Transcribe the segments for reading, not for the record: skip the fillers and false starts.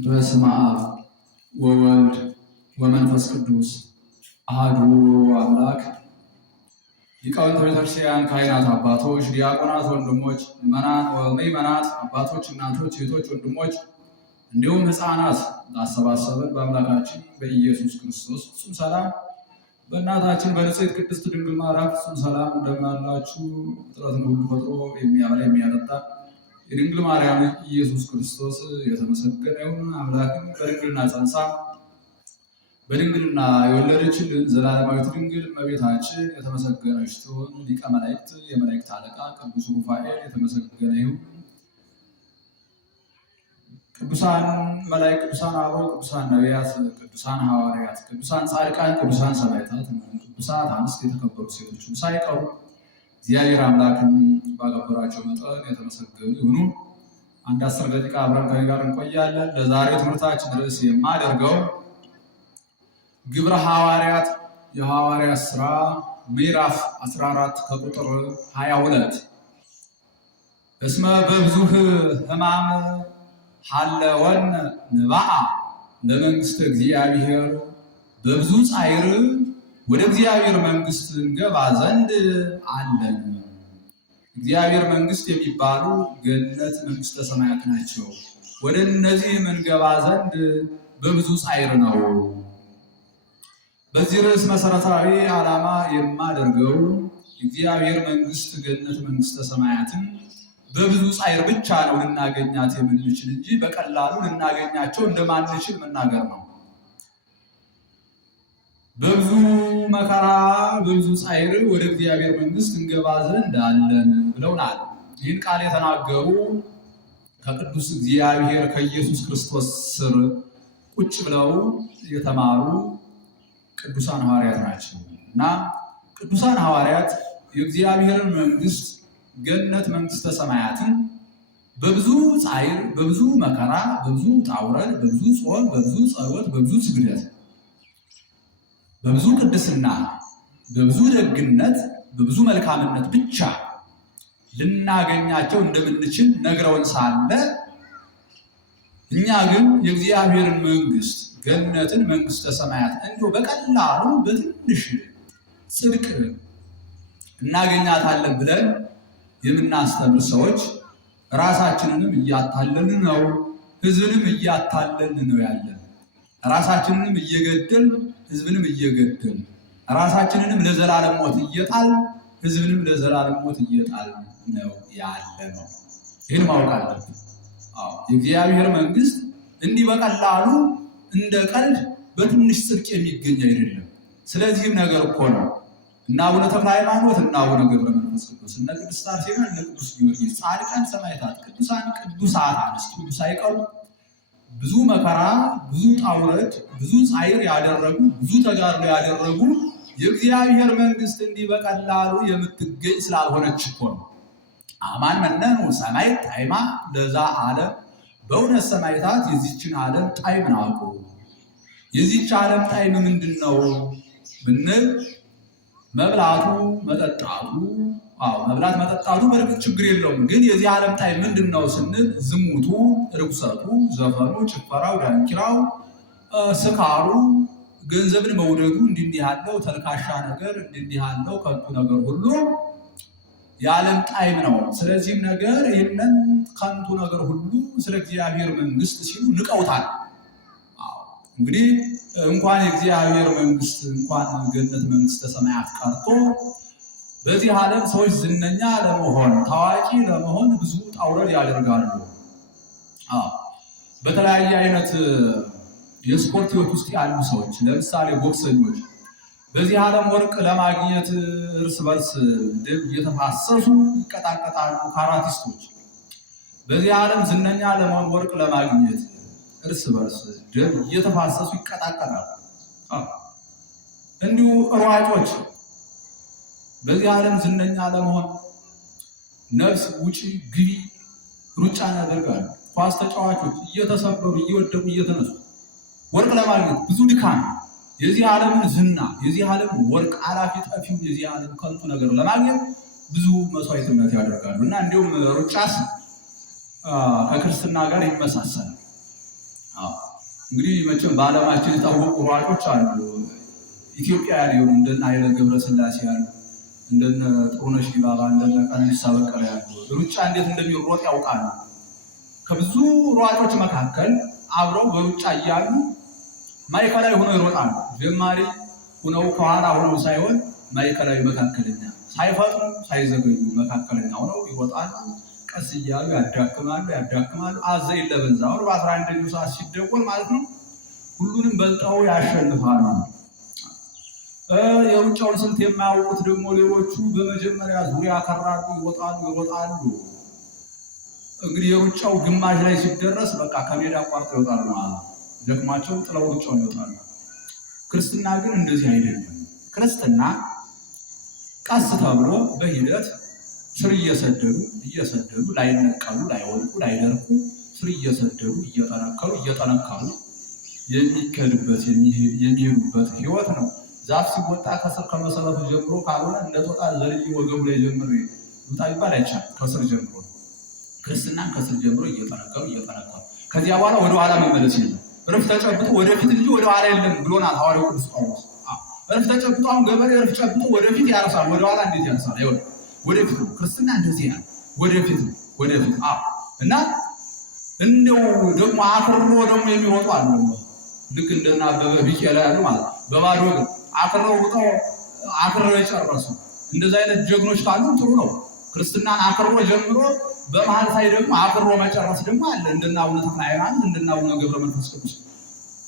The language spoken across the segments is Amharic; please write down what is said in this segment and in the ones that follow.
በስመ አብ ወወልድ ወመንፈስ ቅዱስ አሐዱ አምላክ። ሊቃውንተ ቤተክርስቲያን፣ ካህናት፣ አባቶች፣ ዲያቆናት፣ ወንድሞች፣ ምዕመናት፣ አባቶች፣ እናቶች፣ እህቶች፣ ወንድሞች እንዲሁም ሕፃናት ላሰባሰበን በአምላካችን በኢየሱስ ክርስቶስ ፍጹም ሰላም በእናታችን በንጽሕት ቅድስት ድንግል ማርያም ፍጹም ሰላም እንደምን አላችሁ? ፍጥረትን ሁሉ ፈጥሮ የሚያበላ የሚያጠጣ የድንግል ማርያም ኢየሱስ ክርስቶስ የተመሰገነ ይሁን። አምላክን በድንግልና ጸንሳ በድንግልና የወለደችልን ዘላለማዊት ድንግል እመቤታችን የተመሰገነች ትሁን። ሊቀ መላእክት የመላእክት አለቃ ቅዱስ ሩፋኤል የተመሰገነ ይሁን። ቅዱሳን መላእክት፣ ቅዱሳን አበው፣ ቅዱሳን ነቢያት፣ ቅዱሳን ሐዋርያት፣ ቅዱሳን ጻድቃን፣ ቅዱሳን ሰማዕታት፣ ቅዱሳት አንስት የተከበሩ ሴቶችም ሳይቀሩ እግዚአብሔር አምላክን ባከበራቸው መጠን የተመሰገኑ ይሁኑ። አንድ 10 ደቂቃ አብረን ከእኔ ጋር እንቆያለን። ለዛሬ ትምህርታችን ርዕስ የማደርገው ግብረ ሐዋርያት የሐዋርያት ሥራ ምዕራፍ 14 ከቁጥር 22 እስመ በብዙህ ሕማም ሀለወን ንባአ ለመንግሥተ እግዚአብሔር በብዙ ጻዕር ወደ እግዚአብሔር መንግሥት እንገባ ዘንድ አለን። እግዚአብሔር መንግሥት የሚባሉ ገነት፣ መንግሥተ ሰማያት ናቸው። ወደ እነዚህ እንገባ ዘንድ በብዙ ጻዕር ነው። በዚህ ርዕስ መሰረታዊ ዓላማ የማደርገው እግዚአብሔር መንግሥት፣ ገነት፣ መንግሥተ ሰማያትን በብዙ ጻዕር ብቻ ነው ልናገኛት የምንችል እንጂ በቀላሉ ልናገኛቸው እንደማንችል መናገር ነው። በብዙ መከራ በብዙ ጻዕር ወደ እግዚአብሔር መንግሥት እንገባ ዘንድ አለን ብለውናል። ይህን ቃል የተናገሩ ከቅዱስ እግዚአብሔር ከኢየሱስ ክርስቶስ ስር ቁጭ ብለው የተማሩ ቅዱሳን ሐዋርያት ናቸው እና ቅዱሳን ሐዋርያት የእግዚአብሔርን መንግሥት፣ ገነት፣ መንግሥተ ሰማያትን በብዙ ጻዕር በብዙ መከራ በብዙ ጣውረድ በብዙ ጾም በብዙ ጸሎት በብዙ ስግደት በብዙ ቅድስና በብዙ ደግነት በብዙ መልካምነት ብቻ ልናገኛቸው እንደምንችል ነግረውን ሳለ እኛ ግን የእግዚአብሔርን መንግሥት፣ ገነትን፣ መንግሥተ ሰማያት እንዲሁ በቀላሉ በትንሽ ጽድቅ እናገኛታለን ብለን የምናስተምር ሰዎች ራሳችንንም እያታለልን ነው፣ ሕዝብንም እያታለልን ነው ያለን። ራሳችንንም እየገደል ሕዝብንም እየገደል ራሳችንንም ለዘላለም ሞት እየጣል ሕዝብንም ለዘላለም ሞት እየጣል ነው ያለ ነው። ይህን ማወቅ አለብን። የእግዚአብሔር መንግሥት እንዲህ በቀላሉ እንደ ቀልድ በትንሽ ጽድቅ የሚገኝ አይደለም። ስለዚህም ነገር እኮ ነው እና አቡነ ተክለ ሃይማኖት እና አቡነ ገብረ መንፈስ ቅዱስ እነ ቅድስት አርሴማ እነ ቅዱስ ጊዮርጊስ ጻድቃን፣ ሰማዕታት፣ ቅዱሳት አንስት ሁሉ ሳይቀሩ ብዙ መከራ ብዙ ጣውረድ ብዙ ጻዕር ያደረጉ ብዙ ተጋድሎ ያደረጉ የእግዚአብሔር መንግሥት እንዲህ በቀላሉ የምትገኝ ስላልሆነች እኮ ነው። አማን መነኑ ሰማዕት ጣዕማ ለዛ ዓለም። በእውነት ሰማዕታት የዚችን ዓለም ጣዕም ናቁ። የዚች ዓለም ጣዕም ምንድን ነው ብንል መብላቱ መጠጣቱ፣ መብላት መጠጣቱ በእርግጥ ችግር የለውም። ግን የዚህ ዓለም ጣዕም ምንድን ነው ስንል ዝሙቱ፣ ርኩሰቱ፣ ዘፈኑ፣ ጭፈራው፣ ዳንኪራው፣ ስካሩ፣ ገንዘብን መውደዱ፣ እንዲህ ያለው ተልካሻ ነገር፣ እንዲህ ያለው ከንቱ ነገር ሁሉ የዓለም ጣዕም ነው። ስለዚህም ነገር ይህንን ከንቱ ነገር ሁሉ ስለ እግዚአብሔር መንግሥት ሲሉ ንቀውታል። እንግዲህ እንኳን የእግዚአብሔር መንግሥት እንኳን ገነት መንግሥተ ሰማያት ቀርቶ በዚህ ዓለም ሰዎች ዝነኛ ለመሆን ታዋቂ ለመሆን ብዙ ጣውረድ ያደርጋሉ። በተለያየ አይነት የስፖርት ሕይወት ውስጥ ያሉ ሰዎች ለምሳሌ ቦክሰኞች በዚህ ዓለም ወርቅ ለማግኘት እርስ በርስ ደም እየተፋሰሱ ይቀጣቀጣሉ። ካራቲስቶች በዚህ ዓለም ዝነኛ ለመሆን ወርቅ ለማግኘት እርስ በርስ ደም እየተፋሰሱ ይቀጣቀጣሉ። እንዲሁ ሯጮች በዚህ ዓለም ዝነኛ ለመሆን ነፍስ ውጪ ግቢ ሩጫ ያደርጋሉ። ኳስ ተጫዋቾች እየተሰበሩ እየወደቁ እየተነሱ ወርቅ ለማግኘት ብዙ ድካም፣ የዚህ ዓለምን ዝና፣ የዚህ ዓለም ወርቅ አላፊ ጠፊው የዚህ ዓለም ከንቱ ነገር ለማግኘት ብዙ መስዋዕትነት ያደርጋሉ እና እንዲሁም ሩጫስ ከክርስትና ጋር ይመሳሰላል። እንግዲህ መቼም በዓለማችን የታወቁ ሯጮች አሉ። ኢትዮጵያውያን የሆኑ እንደነ ኃይሌ ገብረስላሴ ያሉ እንደነ ጥሩነሽ ዲባባ እንደነ ቀነኒሳ በቀለ ያሉ ሩጫ እንዴት እንደሚሮጥ ያውቃሉ። ከብዙ ሯጮች መካከል አብረው በሩጫ እያሉ ማዕከላዊ ሆነው ይሮጣሉ። ጀማሪ ሆነው ከኋላ ሆነው ሳይሆን ማዕከላዊ መካከለኛ፣ ሳይፈጥኑ ሳይዘገዩ መካከለኛ ሆነው ይሮጣሉ። ቀስ እያሉ ያዳክማሉ። አዘይ ለበዛ አሁን በ11ኛው ሰዓት ሲደወል ማለት ነው ሁሉንም በልጠው ያሸንፋሉ። የሩጫውን ስልት የማያውቁት ደግሞ ሌሎቹ በመጀመሪያ ዙሪያ ከራዱ ይወጣሉ። እንግዲህ የሩጫው ግማሽ ላይ ሲደረስ በቃ ከሜዳ አቋርጠው ይወጣሉ ማለት ነው። ደክማቸው ጥለው ሩጫውን ይወጣሉ። ክርስትና ግን እንደዚህ አይደለም። ክርስትና ቀስ ተብሎ በሂደት ስር እየሰደዱ ላይነቀሉ፣ ላይወድቁ፣ ላይደርቁ ስር እየሰደዱ እየጠነከሩ የሚሄዱበት ህይወት ነው። ዛፍ ሲወጣ ከስር ከመሰረቱ ጀምሮ ካልሆነ እንደተወጣ ዘልዬ ወገቡ ላይ ጀምሮ ይውጣ ይባል አይቻልም። ከስር ጀምሮ ክርስትናን ከስር ጀምሮ እየጠነከሩ ከዚያ በኋላ ወደ ኋላ መመለስ የለም። እርፍ ተጨብጦ ወደፊት እንጂ ወደ ኋላ የለም ብሎናል ሐዋርያው ቅዱስ ጳውሎስ። እርፍ ተጨብጦ አሁን ገበሬ እርፍ ጨብጦ ወደፊት ያርሳል። ወደ ኋላ እንዴት ያርሳል? አይወድም። ወደፊት ነው። ክርስትና እንደዚህ ነው። ወደፊት እና እንደው ደግሞ አክርሮ ደግሞ የሚወጡ አሉ። ልክ እንደና አበበ ቢቂላ ያሉ ማለት በባዶ ግን አክርረው የጨረሱ እንደዚህ አይነት ጀግኖች ካሉ ጥሩ ነው። ክርስትናን አክርሮ ጀምሮ በመሃል ሳይ ደግሞ አክርሮ መጨረስ ደግሞ አለ። እንደና አቡነ ተክለ ሃይማኖት፣ እንደና አቡነ ገብረ መንፈስ ቅዱስ፣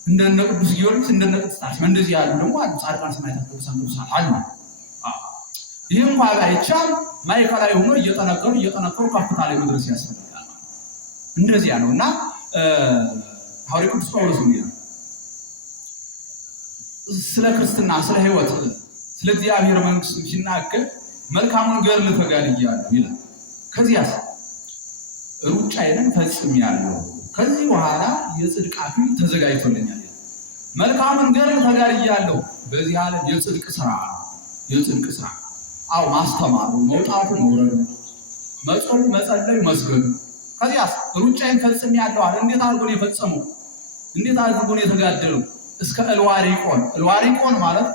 እንደነ ቅዱስ ጊዮርጊስ፣ እንደነ ቅዱስ ታርሲማ እንደዚህ ያሉ ደግሞ አሉ። ጻድቃን ሰማዕታት ቅዱሳን አሉ። ይህ እንኳን ባይቻል ማዕከላዊ ሆኖ እየጠነከሩ ከፍታ ላይ መድረስ ያስፈልጋል። እንደዚያ ነው እና ሐዋርያው ቅዱስ ጳውሎስ ስለ ክርስትና፣ ስለ ሕይወት፣ ስለ እግዚአብሔር መንግስት ሲናገር መልካሙን ገድል ተጋድያለሁ ይላል። ከዚያስ ሩጫዬን ፈጽሜያለሁ፣ ከዚህ በኋላ የጽድቅ አክሊል ተዘጋጅቶልኛል። መልካሙን ገድል ተጋድያለሁ። በዚህ ዓለም የጽድቅ ስራ ማስተማሩ፣ መውጣቱ፣ መውረዱ፣ መጾሙ፣ መጸለዩ፣ መስገዱ። ከዚያስ ሩጫዬን ፈጽሜያለሁ አለ። እንዴት አድርጎ ነው የፈጸመው? እንዴት አድርጎ ነው የተጋደለው? እስከ እልዋሪቆን ማለት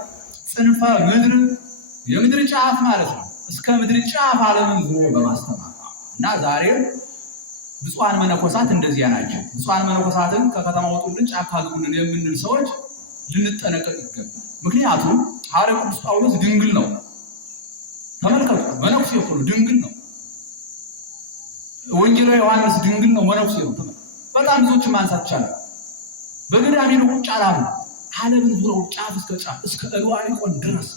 ጽንፈ ምድር የምድር ጫፍ ማለት ነው። እስከ ምድር ጫፍ ዓለምን ዞሮ በማስተማር እና ዛሬ ብፁዓን መነኮሳት እንደዚያ ናቸው። ብፁዓን መነኮሳትን ከከተማ ወጡልን ጫካ ግቡልን የምንል ሰዎች ልንጠነቀቅ ይገባል። ምክንያቱም ሐዋርያው ቅዱስ ጳውሎስ ድንግል ነው። ተመልከቱ፣ መነኩሴ ሁሉ ድንግል ነው። ወንጌላዊ ዮሐንስ ድንግል ነው፣ መነኩሴ ነው። በጣም ብዙዎችን ማንሳት ይቻላል። በገዳም ቁጭ አላሉ። ዓለምን ዙረው ጫፍ እስከ ጫፍ እስከ እልዋሪቆን ድረስ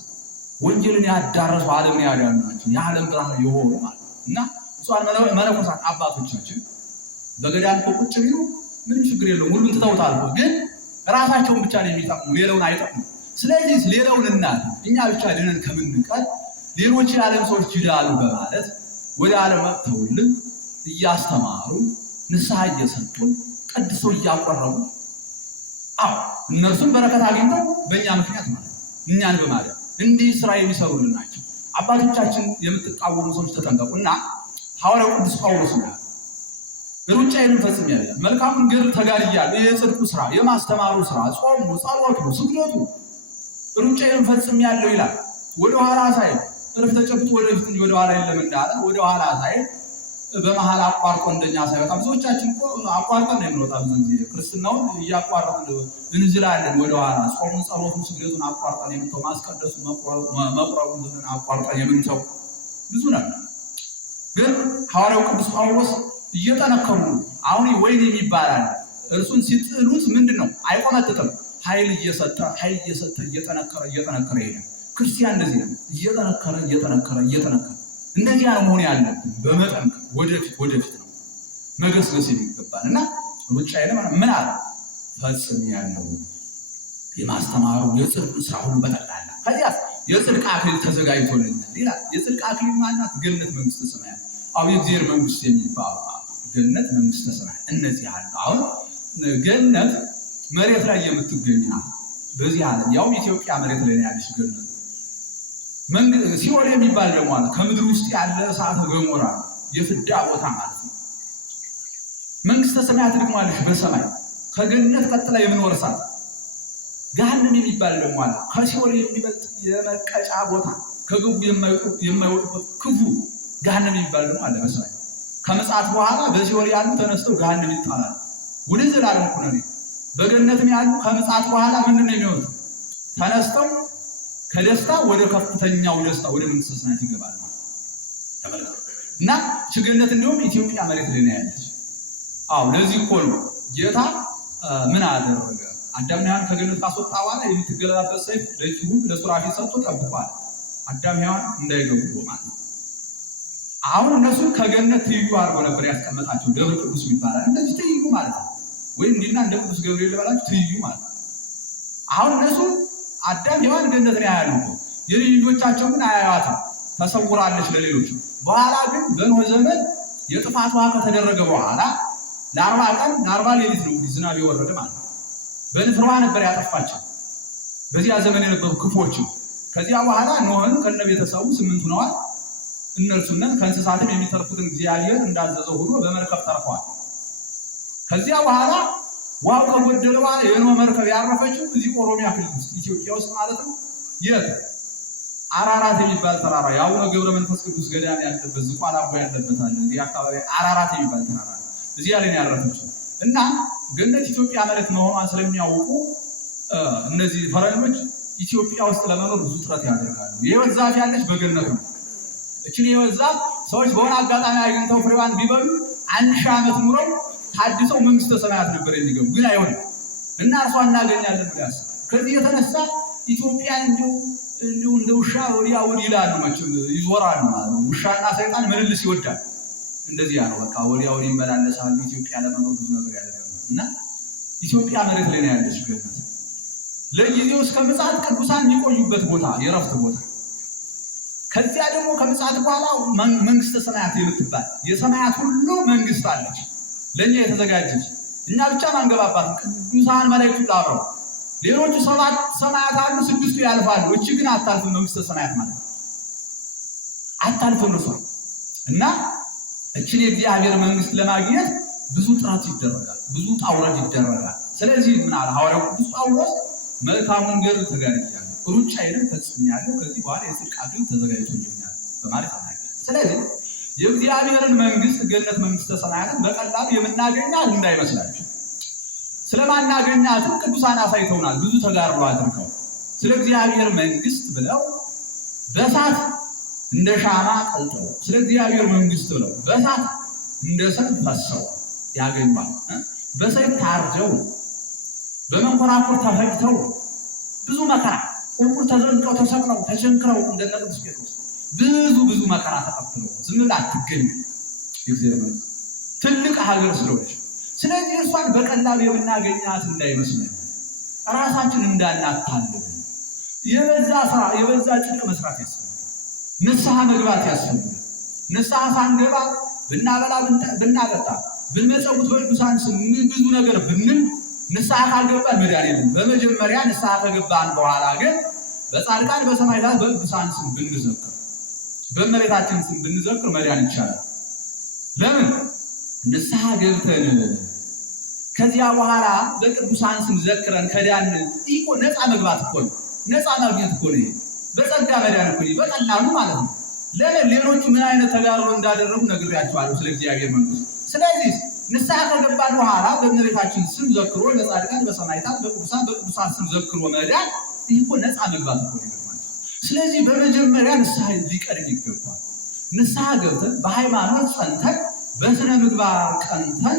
ወንጌልን ያዳረሱ ዓለምን ያዳኑ ናቸው። የዓለም ብርሃን የሆኑ ማለት እና ብፁዓን መነኮሳት አባቶቻችን በገዳም ቁጭ ቢሉ ምንም ችግር የለውም፣ ሁሉን ትተውታል። ግን ራሳቸውን ብቻ ነው የሚጠቅሙ፣ ሌላውን አይጠቅሙ። ስለዚህ ሌላውን እናት እኛ ብቻ ድነን ከምንቀር ሌሎች የዓለም ሰዎች ይዳሉ በማለት ወደ ዓለም መጥተውልን እያስተማሩ ንስሐ እየሰጡን ቀድሰው እያቆረቡ እነርሱም በረከት አግኝተው በእኛ ምክንያት ማለት እኛን በማለት እንዲህ ስራ የሚሰሩልን ናቸው። አባቶቻችን የምትቃወሙ ሰዎች ተጠንቀቁ። እና ሐዋርያው ቅዱስ ጳውሎስ ነው ሩጫዬን ፈጽሜያለሁ፣ መልካሙን ገድል ተጋድያለሁ። የጽድቁ ስራ፣ የማስተማሩ ስራ፣ ጾሙ፣ ጸሎቱ፣ ስግደቱ ሩጫዬን ፈጽሜያለሁ ይላል። ወደ ኋላ ሳይ እርፍ ተጨብጦ ወደፊት እንጂ ወደ ኋላ የለም እንዳለ ወደ ኋላ ሳይ በመሃል አቋርጦ እንደኛ ሳይወጣ ብዙዎቻችን እኮ አቋርጠን ነው የምንወጣ። ብዙ ጊዜ ክርስትናውን እያቋረጥን እንዝላለን ወደ ኋላ። ጾሙን፣ ጸሎቱን፣ ስግደቱን አቋርጠን የምንተው፣ ማስቀደሱ፣ መቁረቡን አቋርጠን የምንተው ብዙ ነው። ግን ሐዋርያው ቅዱስ ጳውሎስ እየጠነከሩ አሁን ወይን የሚባላል እርሱን ሲጥሉት ምንድን ነው አይቆነጥጥም። ኃይል እየሰጠ እየጠነከረ ይሄዳል። ክርስቲያን እንደዚህ ነው፣ እየጠነከረ እንደዚህ ነው መሆን ያለብን። በመጠንከር ወደፊት ነው መገስገስ የሚገባን እና ሩጫዬን ምን አለ ፈጽሜያለሁ፣ የማስተማሩ የጽድቅ ስራ ሁሉ በጠቅላላ። ከዚያ የጽድቅ አክሊል ተዘጋጅቶልኛል ይላል። የጽድቅ አክሊል ማናት? ገነት፣ መንግስተ ሰማያት። አሁን የእግዚአብሔር መንግስት የሚባሉ ገነት፣ መንግስተ ሰማያት እነዚህ አሉ። አሁን ገነት መሬት ላይ የምትገኝ ናት። በዚህ ዓለም ያው ኢትዮጵያ መሬት ላይ ያለች ገነት። ሲኦል የሚባል ደግሞ አለ። ከምድር ውስጥ ያለ እሳተ ገሞራ የፍዳ ቦታ ማለት ነው። መንግስተ ሰማያት ደግሞ አለች በሰማይ። ከገነት ቀጥላ የምንወርሳት ገሃነም የሚባል ደግሞ አለ። ከሲኦል የሚበልጥ የመቀጫ ቦታ ከግቡ የማይወጡበት ክፉ ገሃነም የሚባል ደግሞ አለ። በሰማይ ከምጽአት በኋላ በሲኦል ያሉ ተነስተው ገሃነም ይጣላሉ ወደ ዘላለም ኩነኔ። በገነትም ያሉ ከምጽአት በኋላ ምንድን ነው የሚሆኑት? ተነስተው ከደስታ ወደ ከፍተኛው ደስታ ወደ መንግሥተ ሰማያት ይገባሉ። እና ገነት እንደውም ኢትዮጵያ መሬት ላይ ነው ያለች። ለዚህ እኮ ነው ጌታ ምን አደረገ? አዳምና ሔዋን ከገነት ካስወጣ በኋላ የምትገለባበት ሰይፍ ለኪሩብ ለሱራፌል ሰጥቶ ጠብቋል፣ አዳም ሔዋን እንዳይገቡ ማለት ነው። አሁን እነሱ ከገነት ትይዩ አድርጎ ነበር ያስቀመጣቸው። ደብረ ቅዱስ ይባላል። እንደዚህ ትይዩ ማለት ነው። ወይም እንዲና እንደ ቅዱስ ገብርኤል ልበላችሁ ትይዩ ማለት ነው። አሁን እነሱ አዳም ሔዋን ገነት ላይ ያሉ የልጆቻቸው ግን አያዩአትም፣ ተሰውራለች ለሌሎች። በኋላ ግን በኖህ ዘመን የጥፋት ውሃ ከተደረገ በኋላ ለ40 ቀን ለ40 ሌሊት ነው እንግዲህ ዝናብ የወረደ ማለት ነው። በንፍር ውሃ ነበር ያጠፋቸው በዚያ ዘመን የነበሩ ክፎችም። ከዚያ በኋላ ኖህን ከነ ቤተሰቡ 8 ሆነዋል። እነርሱና ከእንስሳትም የሚተርፉትን እግዚአብሔር እንዳዘዘው ሆኖ በመርከብ ተርፈዋል። ከዚያ በኋላ ውሃው ከጎደለ በኋላ የኖህ መርከብ ያረፈችው እዚህ ኦሮሚያ ክልል ውስጥ ኢትዮጵያ ውስጥ ማለት ነው። የት አራራት የሚባል ተራራ የአቡነ ገብረ መንፈስ ቅዱስ ገዳም ያለበት ዝቋላ አቦ ያለበት አለ። እዚህ አካባቢ አራራት የሚባል ተራራ እዚያ ላይ ያረፈችው እና ገነት ኢትዮጵያ መሬት መሆኗን ስለሚያውቁ እነዚህ ፈረንጆች ኢትዮጵያ ውስጥ ለመኖር ብዙ ጥረት ያደርጋሉ። የሕይወት ዛፍ ያለች በገነት ነው። እቺን የሕይወት ዛፍ ሰዎች በሆነ አጋጣሚ አግኝተው ፍሬዋን ቢበሉ 1000 ዓመት ኑረው ታድሰው መንግሥተ ሰማያት ነበር የሚገቡ። ግን አይሆንም እና እርሷ እናገኛለን ብለው ያስባል። ከዚህ የተነሳ ኢትዮጵያ እንዲሁ እንደ ውሻ ወዲያ ወዲህ ይላሉ፣ መቼም ይዞራሉ ማለት ነው። ውሻና ሰይጣን ምልልስ ይወዳል። እንደዚህ ያለው በቃ ወዲያ ወዲህ ይመላለሳሉ። ኢትዮጵያ ለመኖር ብዙ ነገር ያደርጋሉ እና ኢትዮጵያ መሬት ላይ ነው ያለች ገነት። ለጊዜው እስከ ምጽአት ቅዱሳን የሚቆዩበት ቦታ፣ የረፍት ቦታ። ከዚያ ደግሞ ከምጽአት በኋላ መንግሥተ ሰማያት የምትባል የሰማያት ሁሉ መንግሥት አለች ለእኛ የተዘጋጀች። እኛ ብቻ ማንገባባት ቅዱሳን መላእክቱ አብረው። ሌሎቹ 7 ሰማያት አሉ፣ 6ቱ ያልፋሉ። እቺ ግን አታልፍም። መንግሥተ ሰማያት ማለት አታልፍም እሷ እና እችን የእግዚአብሔር መንግሥት ለማግኘት ብዙ ጥረት ይደረጋል፣ ብዙ ጣውረድ ይደረጋል። ስለዚህ ምን አለ ሐዋርያው ቅዱስ ጳውሎስ? መልካሙን ገድል ተጋድያለሁ፣ ሩጫዬንም ፈጽሜያለሁ፣ ከዚህ በኋላ የጽድቅ አክሊል ተዘጋጅቶልኛል በማለት ተናገረ። ስለዚህ የእግዚአብሔርን መንግሥት ገነት መንግሥተ ሰማያትን በቀላሉ የምናገኛት እንዳይመስላችሁ። ስለማናገኛትም ቅዱሳን አሳይተውናል። ብዙ ተጋድሎ አድርገው ስለ እግዚአብሔር መንግሥት ብለው በእሳት እንደ ሻማ ቀልጠው ስለ እግዚአብሔር መንግሥት ብለው በእሳት እንደ ሰም ፈሰው ያገኟል። በሰይፍ ታርደው በመንኮራኩር ተፈጭተው ብዙ መከራ ቁልቁል ተዘልቀው ተሰቅለው ተቸንክረው እንደነ ቅዱስ ጴጥሮስ ብዙ መከራ ተቀብለው ዝም ብላ አትገኝ። የእግዚአብሔር መንግሥት ትልቅ ሀገር ስለሆነች ስለዚህ እሷን በቀላሉ የምናገኛት እንዳይመስለን፣ ራሳችን እንዳናታልል የበዛ ስራ የበዛ ጽድቅ መስራት ያስፈልጋል። ንስሐ መግባት ያስፈልጋል። ንስሐ ሳንገባ ብናበላ ብናጠጣ ብንመጸውት በቅዱሳን ስም ብዙ ነገር ብንል ንስሐ ካልገባን መዳን የለም። በመጀመሪያ ንስሐ ከገባን በኋላ ግን በጻድቃን በሰማዕታት በቅዱሳን ስም ብንዘክር በእመቤታችን ስም ብንዘክር መዳን ይቻላል። ለምን? ንስሐ ገብተን ከዚያ በኋላ በቅዱሳን ስም ዘክረን ከዳን እኮ ነፃ መግባት እኮ ነው። ነፃ ማግኘት እኮ ነው። በጸጋ መዳን እኮ ነው፣ በቀላሉ ማለት ነው። ለምን? ሌሎቹ ምን አይነት ተጋድሎ እንዳደረጉ ነግሬያቸዋለሁ ስለ እግዚአብሔር መንግሥት። ስለዚህ ንስሐ ከገባን በኋላ በእመቤታችን ስም ዘክሮ ለጻድቃን በሰማዕታት በቅዱሳን ስም ዘክሮ መዳን እኮ ነፃ መግባት እኮ ነው። ስለዚህ በመጀመሪያ ንስሐ ሊቀድም ይገባል። ንስሐ ገብተን በሃይማኖት ጸንተን በስነ ምግባር ቀንተን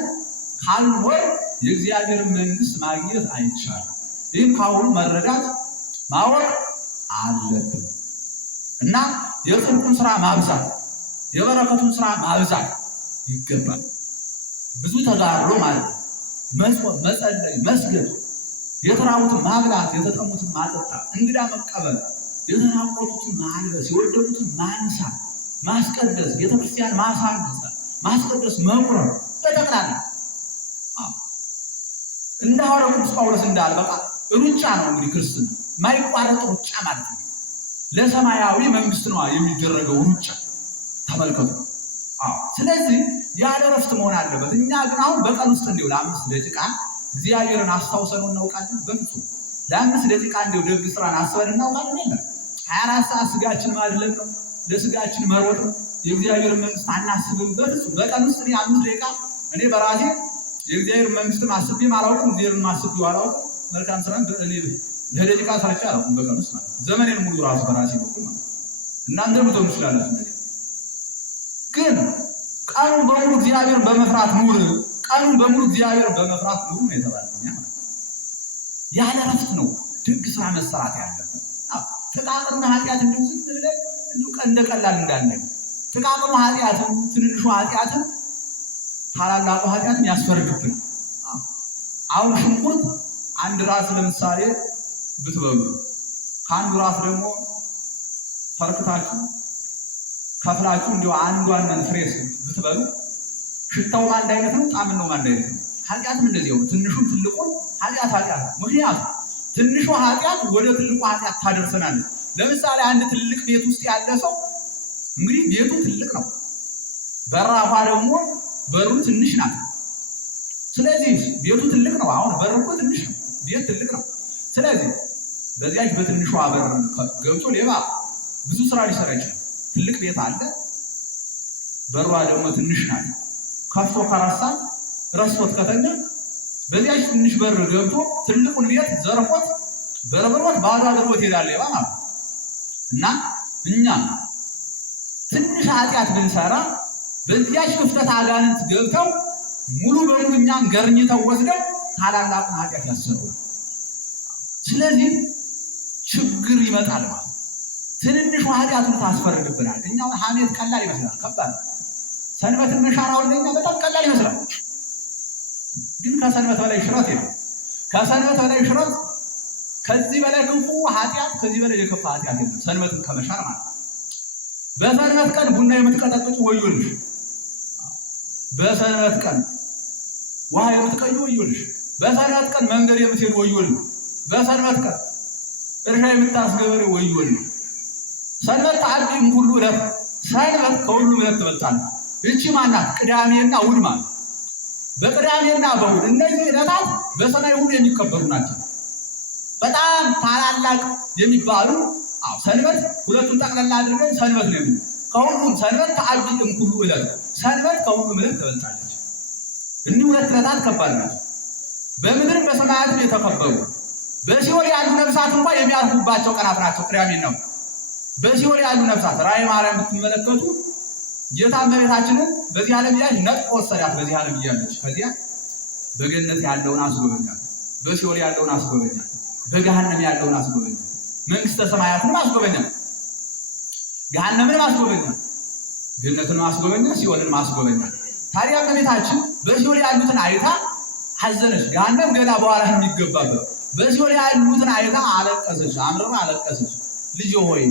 ካልኖር የእግዚአብሔር መንግሥት ማግኘት አይቻልም። ይህም ካሁኑ መረዳት ማወቅ አለብን እና የጽድቁን ስራ ማብዛት የበረከቱን ስራ ማብዛት ይገባል። ብዙ ተጋድሎ ማለት ነው። መጾም፣ መጸለይ፣ መስገድ፣ የተራቡትን ማብላት፣ የተጠሙትን ማጠጣት፣ እንግዳ መቀበል፣ የተናቆቱትን ማልበስ፣ የወደቁትን ማንሳት፣ ማስቀደስ፣ ቤተክርስቲያን ማሳነጽ፣ ማስቀደስ፣ መቁረብ በጠቅላላ እንደ ሐዋርያው ቅዱስ ጳውሎስ እንዳለ በቃ ሩጫ ነው። እንግዲህ ክርስትና ማይቋረጥ ሩጫ ማለት ነው። ለሰማያዊ መንግሥት ነው የሚደረገው ሩጫ። ተመልከቱ። ስለዚህ ያለ እረፍት መሆን አለበት። እኛ ግን አሁን በቀን ውስጥ እንዲሁ ለ5 ደቂቃ እግዚአብሔርን አስታውሰን እናውቃለን? በፍጹም። ለአምስት ደቂቃ እንደው ደግ ስራን አስበን እናውቃለን? የለም። 24 ሰዓት ስጋችን ማድለቅ ነው፣ ለስጋችን መሮጥ ነው። የእግዚአብሔር መንግስት አናስብም በፍጹም። በቀን ውስጥ እኔ 5 ደቂቃ እኔ በራሴ የእግዚአብሔር መንግስትን አስቤም አላውቅም፣ እግዚአብሔርን አስቤው አላውቅም። መልካም ስራን እኔ ለደቂቃ ሰርቼ አላውቅም በቀን ውስጥ ማለት ዘመኔን ሙሉ ራሱ በራሴ በኩል ማለት እናንተ ልትሆኑ ትችላላችሁ። ግን ቀኑን በሙሉ እግዚአብሔርን በመፍራት ኑር፣ ቀኑን በሙሉ እግዚአብሔርን በመፍራት ኑር ነው የተባለው። ያለ እረፍት ነው ድንቅ ስራ መሰራት ያለበት። ጥቃቅንና ኃጢአት እንዲሁ ዝም ብለን እንዲሁ እንደ ቀላል እንዳናየው። ጥቃቅኑ ኃጢአትም ትንንሹ ኃጢአትም ታላላቁ ኃጢአትም ያስፈርድብን። አሁን ሽንኩርት አንድ ራስ ለምሳሌ ብትበሉ ከአንዱ ራስ ደግሞ ፈርክታችሁ ከፍላችሁ እንዲሁ አንዷን ፍሬስ ብትበሉ ሽታው አንድ አይነት ነው፣ ጣዕም ነው አንድ አይነት ነው። ኃጢአትም እንደዚህ ነው። ትንሹም ትልቁን ኃጢአት ነው። ምክንያቱም ትንሹ ኃጢአት ወደ ትልቁ ኃጢአት ታደርሰናለች። ለምሳሌ አንድ ትልቅ ቤት ውስጥ ያለ ሰው እንግዲህ ቤቱ ትልቅ ነው፣ በራፏ ደግሞ በሩ ትንሽ ናት። ስለዚህ ቤቱ ትልቅ ነው። አሁን በሩ እኮ ትንሽ ነው፣ ቤት ትልቅ ነው። ስለዚህ በዚያች በትንሿ በር ገብቶ ሌባ ብዙ ስራ ሊሰራ ይችላል። ትልቅ ቤት አለ፣ በሯ ደግሞ ትንሽ ናት። ከፍቶ ከረሳት ረስቶት ከተኛ በዚያች ትንሽ በር ገብቶ ትልቁን ቤት ዘርፎት በርብሮት ባዶ አድርጎት ይሄዳል ሌባ ማለት ነው። እና እኛ ትንሽ ኃጢአት ብንሰራ በዚያች ክፍተት አጋንንት ገብተው ሙሉ በሙሉ እኛን ገርኝተው ወስደው ታላላቁን ኃጢአት ያሰሩናል። ስለዚህ ችግር ይመጣል ማለት ትንንሹ ኃጢአቱን ታስፈርድብናል። እኛው ሐሜት ቀላል ይመስላል፣ ከባድ ሰንበትን መሻራውን ለኛ በጣም ቀላል ይመስላል። ግን ከሰንበት በላይ ሽረት የለም። ከሰንበት በላይ ሽረት፣ ከዚህ በላይ ክፉ ኃጢአት፣ ከዚህ በላይ የከፋ ኃጢአት የለም። ሰንበትን ከመሻር ማለት በሰንበት ቀን ቡና የምትቀጠቅጡ ወዮልሽ፣ በሰንበት ቀን ውሃ የምትቀዩ ወዮልሽ፣ በሰንበት ቀን መንገድ የምትሄዱ ወዮልሽ፣ በሰንበት ቀን እርሻ የምታስገበሬ ወዮልሽ። ሰንበት ታዲም ሁሉ ዕለት፣ ሰንበት ከሁሉም ዕለት ትበልጣለች። እቺ ማናት? ቅዳሜና እሑድ ማለት። በቅዳሜና በእሑድ እነዚህ ዕለታት በሰማይ ሁሉ የሚከበሩ ናቸው። በጣም ታላላቅ የሚባሉ ሰንበት ሁለቱን ጠቅላላ አድርገን ሰንበት ነው የሚሉት። ከሁሉም ሰንበት ታዲም ሁሉ ዕለት፣ ሰንበት ከሁሉም ዕለት ትበልጣለች። እኒህ ሁለት ዕለታት ከባድ ናቸው። በምድርም በሰማያትም የተከበሩ በሲኦል ያሉ ነፍሳት እንኳን የሚያርፉባቸው ቀናት ናቸው ቅዳሜና እሑድ። በሲኦል ያሉ ነፍሳት ራእየ ማርያም ብትመለከቱ ጌታ እመቤታችንን በዚህ ዓለም ላይ ነጥቆ ወሰዳት። በዚህ ዓለም እያለች ከዚያ በገነት ያለውን አስጎበኛት፣ በሲኦል ያለውን አስጎበኛት፣ በገሃነም ያለውን አስጎበኛት፣ መንግስተ ሰማያትንም አስጎበኛት፣ ገሃነምንም አስጎበኛት፣ ገነትንም አስጎበኛት፣ ሲኦልንም አስጎበኛት። ታዲያ እመቤታችን በሲኦል ያሉትን አይታ ሐዘነች። ገሃነም ገና በኋላ የሚገባበት በሲኦል ያሉትን አይታ አለቀሰች፣ አምርራ አለቀሰች። ልጅ ሆይ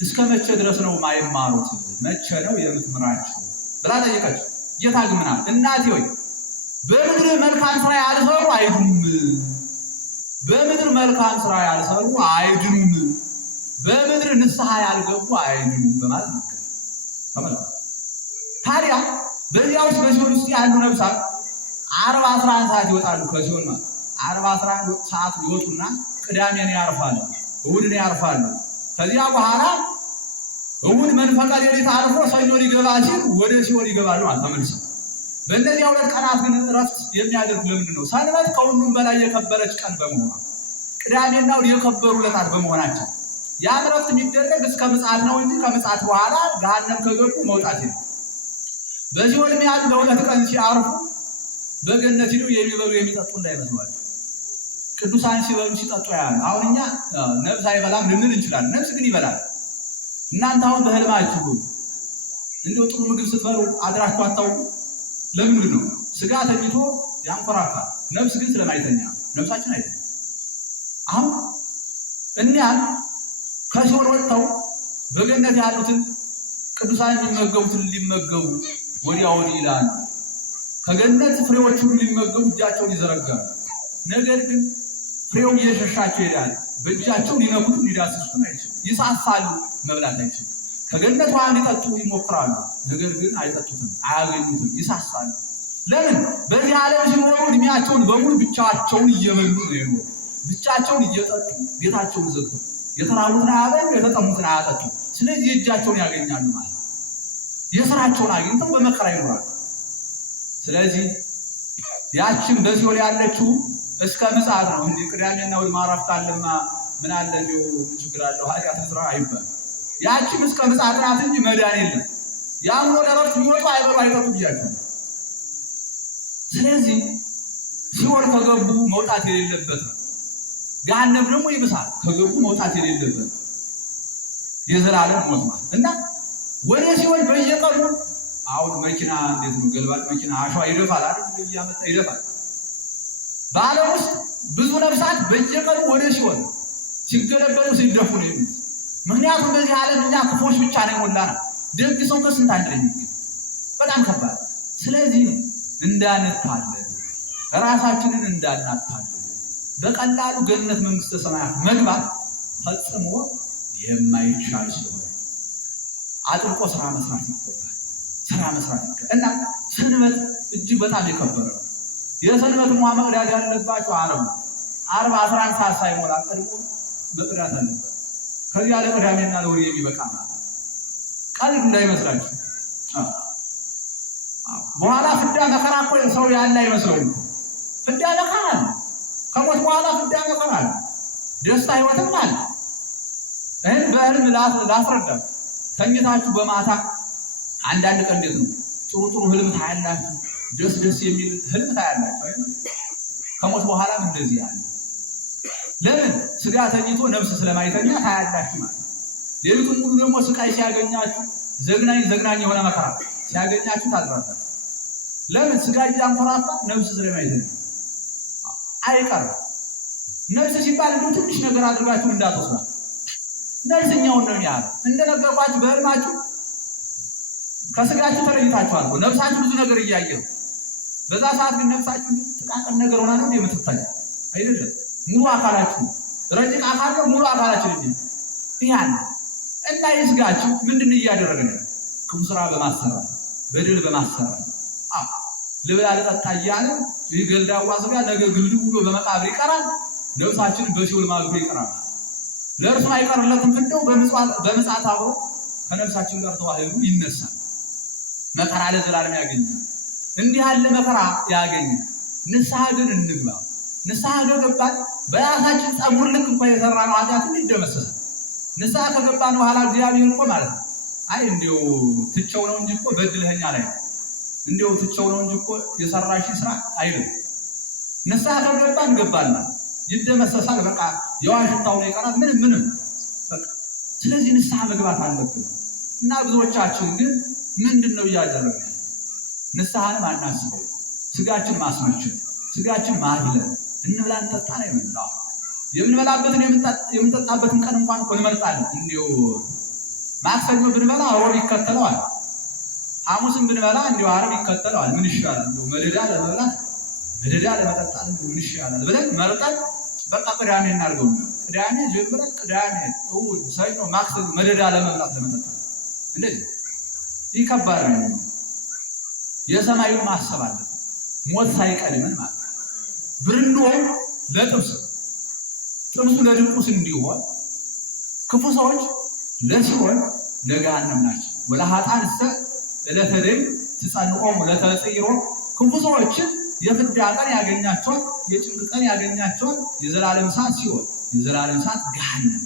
እስከ መቼ ድረስ ነው ማይማሩት? መቼ ነው የምትምራቸው ብላ ጠየቀች። ጌታ ግን ምን አለ? እናቴ ሆይ በምድር መልካም ስራ ያልሰሩ አይድኑም፣ በምድር መልካም ስራ ያልሰሩ አይድኑም፣ በምድር ንስሐ ያልገቡ አይድኑም በማለት ነው። ተመልከቱ። ታዲያ በዚያ ውስጥ በሲኦል ውስጥ ያሉ ነፍሳት 40-11 ሰዓት ይወጣሉ ከሲኦል ማለት 40-11 ሰዓት ይወጡና ቅዳሜን ያርፋሉ፣ እሑድን ያርፋሉ። ከዚያ በኋላ እሑድ መንፈቀ ሌሊት አልፎ ሰኞ ሊገባ ሲል ወደ ሲኦል ይገባሉ ማለት ተመልሰው። በእነዚያ ሁለት ቀናት ግን እረፍት የሚያደርጉ ለምንድን ነው? ሰንበት ከሁሉም በላይ የከበረች ቀን በመሆኗ፣ ቅዳሜና እሑድ የከበሩ ዕለታት በመሆናቸው ያን እረፍት የሚደረግ እስከ ምጽአት ነው እንጂ ከምጽአት በኋላ ገሃነም ከገቡ መውጣት የለም። በሲኦል ያሉ ለሁለት ቀን ሲያርፉ በገነት ሂደው የሚበሉ የሚጠጡ እንዳይመስሏቸው። ቅዱሳን ሲበሉ ሲጠጡ ያያሉ። አሁን እኛ ነፍስ አይበላም ልንል እንችላለን፣ ነፍስ ግን ይበላል። እናንተ አሁን በህልማችሁ እንደው ጥሩ ምግብ ስትበሉ አድራችሁ አታውቁ? ለምንድን ነው? ስጋ ተኝቶ ያንኮራፋል፣ ነፍስ ግን ስለማይተኛ ነፍሳችን አይተኛ። አሁን እኒያን ከሲኦል ወጥተው በገነት ያሉትን ቅዱሳን የሚመገቡትን ሊመገቡ ወዲያ ወዲህ ይላሉ። ከገነት ፍሬዎች ሁሉ ሊመገቡ እጃቸውን ይዘረጋሉ። ነገር ግን ፍሬው እየሸሻቸው ይሄዳል። በእጃቸው ሊነኩት ሊዳስሱት አይችሉም። ይሳሳሉ፣ መብላት አይችሉም። ከገነት ውሃ ሊጠጡ ይሞክራሉ፣ ነገር ግን አይጠጡትም፣ አያገኙትም። ይሳሳሉ። ለምን በዚህ ዓለም ሲኖሩ እድሜያቸውን በሙሉ ብቻቸውን እየበሉ ነው የኖሩ። ብቻቸውን እየጠጡ ቤታቸውን ዘግተው የተራቡትን አያበሉ የተጠሙትን አያጠጡ። ስለዚህ እጃቸውን ያገኛሉ ማለት ነው። የሥራቸውን አግኝተው በመከራ ይኖራሉ። ስለዚህ ያችን በሲኦል ያለችው እስከ ምጽአት ነው። እንዲህ ቅዳሜና እሑድ ማረፍ ካለማ ምን አለ እንደው ችግር አለው ኃጢአት ስራ አይባልም። ያችን እስከ ምጽአት ናት እንጂ መዳን የለም። ያምኖ ለረፍት ቢወጡ አይበሉ አይጠጡ ብያቸው። ስለዚህ ሲኦል ከገቡ መውጣት የሌለበት ነው። ገሃነም ደግሞ ይብሳል። ከገቡ መውጣት የሌለበት የዘላለም ሞት ማለት እና ወደ ሲኦል በየቀኑ አሁን መኪና እንዴት ነው ገልባጭ መኪና አሸዋ ይደፋል አይደል? እያመጣ ይደፋል። በዓለም ውስጥ ብዙ ነፍሳት በየቀኑ ወደ ሲኦል ሲገለበጡ ሲደፉ ነው የሚሉት። ምክንያቱም በዚህ ዓለም እኛ ክፎች ብቻ ነው የሞላነው። ደግ ሰው ከስንት አንድ ነው የሚገኝ። በጣም ከባድ። ስለዚህ እንዳንታለል ራሳችንን እንዳናታለል በቀላሉ ገነት መንግስተ ሰማያት መግባት ፈጽሞ የማይቻል ስለሆነ አጥብቆ ስራ መስራት ይገባል። ስራ መስራት ይገባል እና ሰንበት እጅግ በጣም የከበረ ነው። የሰንበት መቅዳት ያለባቸው ዓርብ 11 ሰዓት ሳይሞላ ቀድሞ መቅዳት አለበት። ከዚህ ያለ ቅዳሜና ለወሬ የሚበቃ ማለት ቀልድ እንዳይመስላችሁ። በኋላ ፍዳ መከራ እኮ ሰው ያለ አይመስለውም። ፍዳ መከራ አለ። ከሞት በኋላ ፍዳ መከራ አለ። ደስታ ህይወትም አለ። ይህን በህልም ላስረዳችሁ። ተኝታችሁ በማታ አንዳንድ ቀን እንዴት ነው ጥሩ ጥሩ ህልም ታያላችሁ። ደስ የሚል ህልም ታያላችሁ። ከሞት በኋላም እንደዚህ ያለ ለምን ስጋ ተኝቶ ነፍስ ስለማይተኛ ታያላችሁ ማለት። ሌሊቱን ሙሉ ደግሞ ስቃይ ሲያገኛችሁ ዘግናኝ የሆነ መከራ ሲያገኛችሁ ታድራላችሁ። ለምን ስጋ እያንኮራፋ ነፍስ ስለማይተኛ አይቀርም። ነፍስ ሲባል እንደው ትንሽ ነገር አድርጋችሁ እንዳትወስዱ። ነፍስኛውን ነው ያለ እንደነገርኳችሁ በህልማችሁ ከስጋችሁ ተለይታችኋል። ነፍሳችሁ ብዙ ነገር እያየ ነው። በዛ ሰዓት ግን ነፍሳችሁ ጥቃቅን ነገር ሆና ነው የምትታይ አይደለም። ሙሉ አካላችሁ ረቂቅ አካል ነው። ሙሉ አካላችሁ እንጂ ይሄን እና የስጋችሁ ምንድን እያደረገ ነው? ክፉ ስራ በማሰራት በደል በማሰራት ልብላ ልጠጣ እያለ ይገልዳዋ ስጋ ነገ ግልዱ ብሎ በመቃብር ይቀራል። ነፍሳችንን በሲኦል ማግዶ ይቀራል። ለእርሱ አይቀርለትም። ፍዳው በምጽአት አብሮ ከነፍሳችን ጋር ተዋህዶ ይነሳል። መከራ ለዘላለም ያገኛል። እንዲህ ያለ መከራ ያገኛል። ንስሐ ግን እንግባ። ንስሐ ከገባን በራሳችን ጸጉር ልክ እንኳን የሰራነው ኃጢአት ይደመሰሳል። ንስሐ ከገባን በኋላ እግዚአብሔር እኮ ማለት ነው አይ እንዲያው ትቼው ነው እንጂ እኮ በድለኸኛል ላይ እንዲያው ትቼው ነው እንጂ እኮ የሰራሽ ስራ አይደለም። ንስሐ ከገባን ገባና ይደመሰሳል። በቃ የዋሽታው ነው ይቀራል። ምንም በቃ ስለዚህ ንስሐ መግባት አለብን እና ብዙዎቻችን ግን ምንድነው እያደረግን? ንስሐንም አናስበው። ስጋችን ማስመቸት፣ ስጋችን ማድለን፣ እንብላ እንጠጣ ነው የምንለው። የምንበላበትን የምንጠጣበትን ቀን እንኳን እኮ እንመርጣለን። እንዲሁ ማክሰኞ ብንበላ ዓርብ ይከተለዋል። ሐሙስን ብንበላ እንዲሁ ዓርብ ይከተለዋል። ምን ይሻላል? እንደው መደዳ ለመብላት መደዳ ለመጠጣት ምን ይሻላል ብለን መርጠን በቃ ቅዳሜ እናድርገው። ቅዳሜ ጀምረን ቅዳሜ፣ እሑድ፣ ሰኞ፣ ማክሰኞ መደዳ ለመብላት ለመጠጣት እንደዚህ ይከባድ ነው። የሰማዩን ማሰብ አለብን። ሞት ሳይቀድመን ማለት ብርንዶ ለጥብስ ጥብሱ ለድቁስ እንዲሆን ክፉ ሰዎች ለሲኦል ለገሃነም ናቸው። ወለኃጥአን እሰ ዕለተ ደይን ትጸንዖሙ ለተጽይሮ ክፉ ሰዎችን የፍዳ ቀን ያገኛቸዋል፣ የጭንቅ ቀን ያገኛቸዋል። የዘላለም እሳት ሲኦል፣ የዘላለም እሳት ገሃነም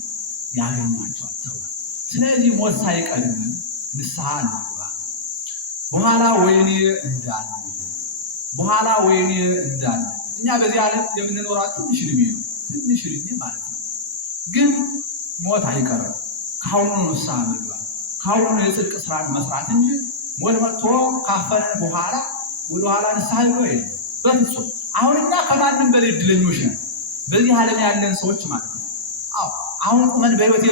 ያገኛቸዋል ተብሏል። ስለዚህ ሞት ሳይቀድመን ንስሐ እንግባ። በኋላ ወይኔ እንዳንል እኛ በዚህ ዓለም የምንኖራት ትንሽ ዕድሜ ነው። ትንሽ ዕድሜ ማለት ነው። ግን ሞት አይቀርም። ከአሁኑ ንስሐ መግባት፣ ከአሁኑ የጽድቅ ስራን መስራት እንጂ ሞት መጥቶ ካፈነን በኋላ ወደኋላ ንስሐ ይገባ የለም በፍጹም። አሁን እኛ ከማንም በላይ እድለኞች ነን፣ በዚህ ዓለም ያለን ሰዎች ማለት ነው። አሁን ቁመን በሕይወት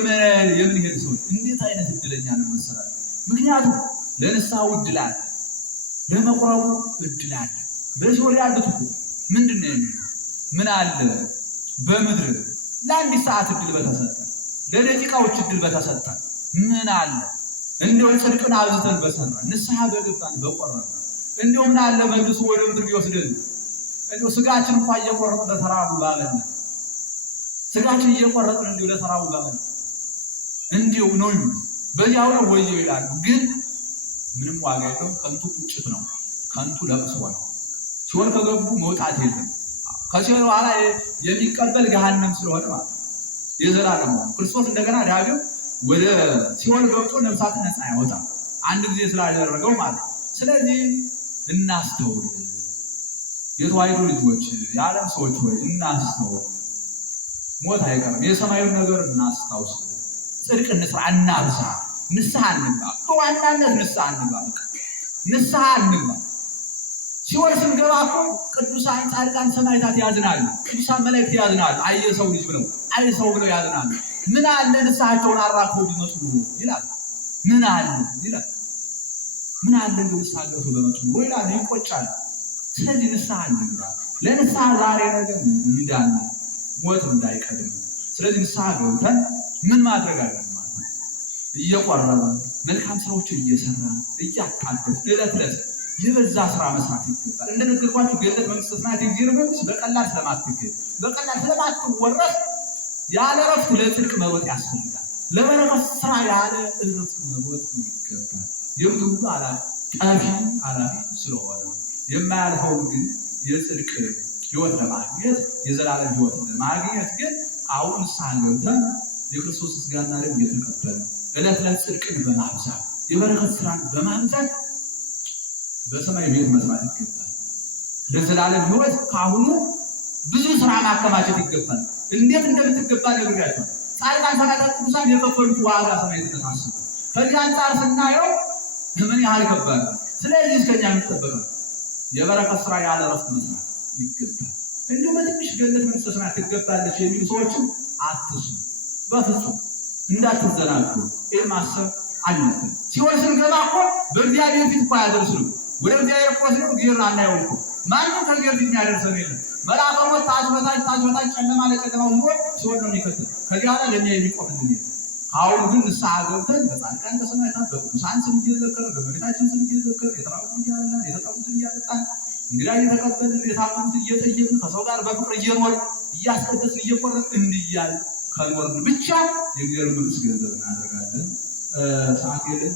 የምንሄድ ሰዎች እንዴት አይነት እድለኛ ነው መሰላችሁ? ምክንያቱም ለንስሐው እድል አለ፣ ለመቁረቡ እድል አለ። በሲኦል ያሉት እኮ ምንድን ነው የሚሉ ምን አለ በምድር ለአንዲት ሰዓት እድል በተሰጠ ለደቂቃዎች እድል በተሰጠ ምን አለ እንደው ጽድቅን አብዝተን በሰራ ንስሐ በገባን በቆረብን እንደው ምን አለ መልሶ ወደ ምድር ቢወስደን እንደው ስጋችን እንኳን እየቆረጥን ለተራቡ ባለን ስጋችን እየቆረጥን እንደው ለተራቡ ባለን እንደው ነው በዚያው ነው ወየው ይላሉ። ግን ምንም ዋጋ የለውም። ከንቱ ቁጭት ነው፣ ከንቱ ለቅሶ ነው። ሲኦል ከገቡ መውጣት የለም። ከሲኦል በኋላ የሚቀበል ገሃነም ስለሆነ ማለት የዘላለም ነው። ክርስቶስ እንደገና ዳግም ወደ ሲኦል ገብቶ ነፍሳትን ነፃ ያወጣል፣ አንድ ጊዜ ስላደረገው ማለት። ስለዚህ እናስተውል፣ የተዋሕዶ ልጆች፣ የዓለም ሰዎች ሆይ እናስተውል። ሞት አይቀርም። የሰማዩን ነገር እናስታውስ። ጽድቅ እንስራ፣ እናብዛ፣ ንስሐ እንግባ። በዋናነት ንስሐ እንግባ። ንስሐ እንግባ። ሲኦል ስንገባ እኮ ቅዱሳን ጻድቃን ሰማዕታት ያዝናሉ፣ ቅዱሳን መላእክት ያዝናሉ። አየ ሰው ልጅ ብለው አየ ሰው ብለው ያዝናሉ። ምን አለ ንስሐቸውን አራክፈው ቢመጡ ይላል። ምን አለ ይላል። ምን አለ ንስሐ ገብተው በመጡ ይላል። ይቆጫል። ስለዚህ ንስሐ እንግባ። ለንስሐ ዛሬ ነገር እንዳለ ሞት እንዳይቀድም። ስለዚህ ንስሐ ገብተን ምን ማድረግ አለብን ማለት ነው? እየቆረበ መልካም ስራዎችን እየሰራ እያጣደፍ ዕለት ዕለት የበዛ ስራ መስራት ይገባል። እንደነገርኳችሁ ገነት መንግስተ ሰማያት የእግዚአብሔር መንግስት በቀላል ስለማትገኝ በቀላል ስለማትወረስ ያለ እረፍት ለጽድቅ መሮጥ ያስፈልጋል። ለበረከት ስራ ያለ እረፍት መሮጥ ይገባል። የምድር ሁሉ ጠፊ አላፊ ስለሆነ የማያልፈውን ግን የጽድቅ ህይወት ለማግኘት የዘላለም ህይወት ለማግኘት ግን አሁን ንስሐ ገብተን የክርስቶስ ስጋና ደም እየተቀበልን ዕለት ዕለት ጽድቅን በማብዛት የበረከት ስራን በማብዛት በሰማይ ቤት መስራት ይገባል። ለዘላለም ህይወት ካሁኑ ብዙ ስራ ማከማቸት ይገባል። እንዴት እንደምትገባ ነግሬያቸዋለሁ። ጻድቃን ሰማዕታት ቅዱሳን የከፈሉት ዋጋ ሰማዕትነት አስቡ። ከዚህ አንጻር ስናየው ምን ያህል ከባድ ነው። ስለዚህ እስከኛ የሚጠበቀው የበረከት ስራ ያለ እረፍት መስራት ይገባል። እንዲሁ በትንሽ ገነት መንግስተ ሰማያት ትገባለች የሚሉ ሰዎችን አትስሙ፣ በፍጹም እንዳትዘናጉ። ይህ ማሰብ አለብን። ሲኦል ስንገባ እኮ በእግዚአብሔር ፊት እኮ አያደርስንም። ወደ እግዚአብሔር እኮ ስንሄድ እግዚአብሔር አናየውም። ማንም ከእግዚአብሔር ፊት የሚያደርሰን የለም። መልአከ ሞት ታች በታች ጨለማ ለጨለማ ሆኖ ሲኦል ነው የሚከተል። ከዚህ በኋላ ለእኛ የሚቆምልን የለም። አሁን ግን ንስሐ ገብተን በጻድቃን በሰማዕታት በቅዱሳን ስም እየዘከርን በእመቤታችን ስም እየዘከርን የተራቡትን እያበላን የተጠሙትን እያጠጣን እንግዳ እየተቀበልን የታመሙትን እየጠየቅን ከሰው ጋር በፍቅር እየኖርን እያስቀደስን እየቆረጥን እንዲያል ከኖርን ብቻ የእግዚአብሔር መንግስት ገንዘብ እናደርጋለን። ሰዓት የለን።